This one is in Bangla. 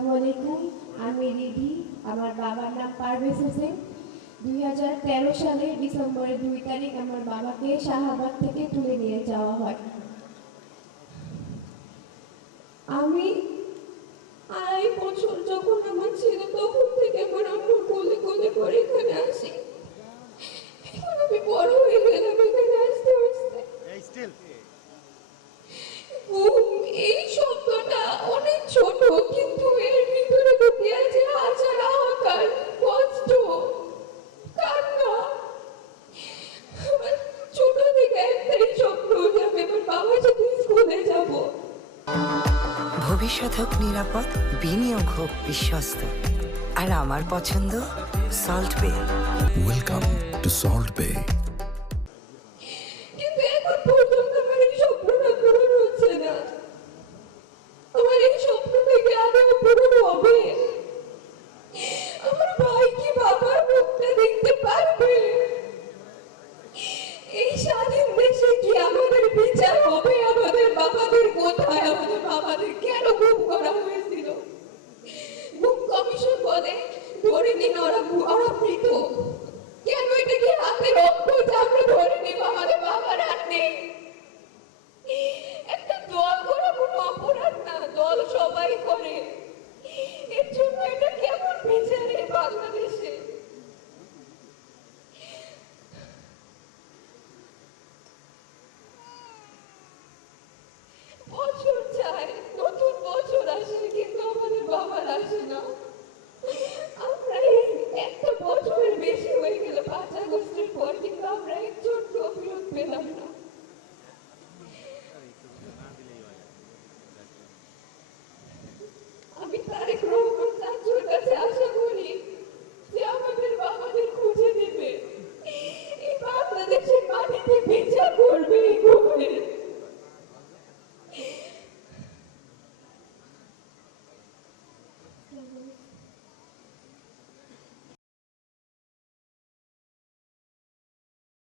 আসসালামু আলাইকুম। আমি রিধি। আমার বাবার নাম পারভেজ হোসেন। 2013 সালের ডিসেম্বরের 2 তারিখ আমার বাবাকে শাহবাগ থেকে তুলে নিয়ে যাওয়া হয়। আমি 2.5 বছর যখন আমার ছিল তখন থেকে আমার আম্মুর কোলে কোলে করে এখানে আসি। এখন আমি বড় হয়ে গেলাম এখানে আসতে আসতে। এই শব্দটা অনেক ছোট, কিন্তু এর ভিতরে ঢুকে আছে হাজার হাহাকার, কষ্ট, কান্না। আমার ছোট থেকে একটাই স্বপ্ন যে আমি আমার বাবার সাথে স্কুলে যাব। ভবিষ্যৎ হোক নিরাপদ, বিনিয়োগ হোক বিশ্বস্ত, আর আমার পছন্দ সল্ট বে। ওয়েলকাম টু সল্ট বে। কিন্তু এখন পর্যন্ত আমার এই স্বপ্নটা পূরণ হচ্ছে না। আমার এই স্বপ্ন থেকে আদৌ পূরণ হবে? আমার ভাই কি বাবার মুখটা দেখতে পারবে? এই স্বাধীন দেশে কি আমাদের বিচার হবে? আমাদের বাবাদের কোথায়? আমাদের বাবাদের কেন গুম করা হয়েছিল? গুম কমিশন বলে ধরে নিন ওরা মৃত। কেন এটা কি হাতের অক্ষর যে আমরা ধরে নিব আমাদের বাবার আর নেই? একটা দল করা কোনো অপরাধ না, দল সবাই করে। এর জন্য এটা কেমন বিচার এই বাংলাদেশে? বছর যায়, নতুন বছর আসে, কিন্তু আমাদের বাবার আসে না। আমরা এই একটা বছরের বেশি হয়ে গেল 5 আগস্টের পর, কিন্তু আমরা একজনকেও ফেরত পেলাম না। আমি তারেক রহমান চাচুর কাছে আশা করি যে আমাদের বাবাদের খুঁজে দেবে। এই বাংলাদেশের মাটিতে